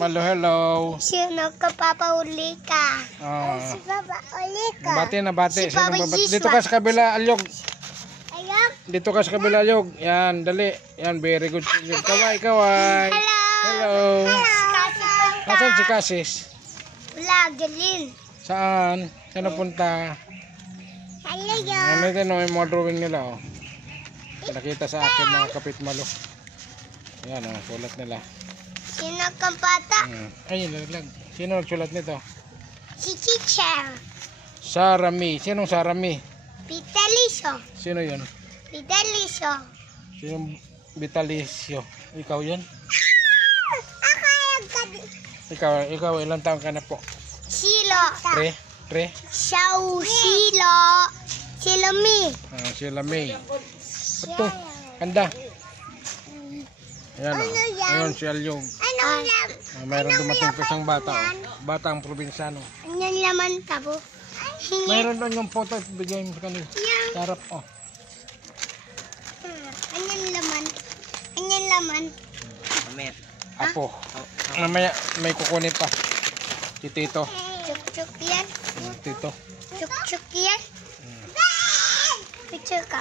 Malo, hello. Sino ka, Papa? Uli ka. Si Papa, uli ka. Nabati, nabati. Si Papa Dito ka sa kabila, Alyog. Ayun. Dito ka sa kabila, Alyog. Yan, dali. Yan, very good. Kaway, kaway. Hello. Hello. Nasaan si Kasis? Wala, galing. Saan? Saan napunta? Hello, Ano ito, no? Yung mga drawing nila, oh. Nakita sa akin mga kapitmalo. Yan, oh, sulat nila. Sino kang bata? Ayun, laglag. Sino nagsulat nito? Si teacher. Sarami. Sinong Sarami? Vitalicio. Sino yun? Vitalicio. Sinong Vitalicio? Ikaw yun? Ikaw, ilang taon ka na po? Silo. Tre? Silo. Silo mi. Sila May. Ito, kanda. Ayan, ayun si Alyog. Ano yan? Mayroon dumating pa isang bata. Oh. Bata ang probinsyano. Ano laman tabo? Mayroon doon yung photo, bigay mo sa kanila. Sarap, oh. Ano laman? Ano laman? Apo. Mamaya may kukunin pa. Si Tito. Chuk-chuk yan. Tito. Chuk-chuk yan. Picture ka.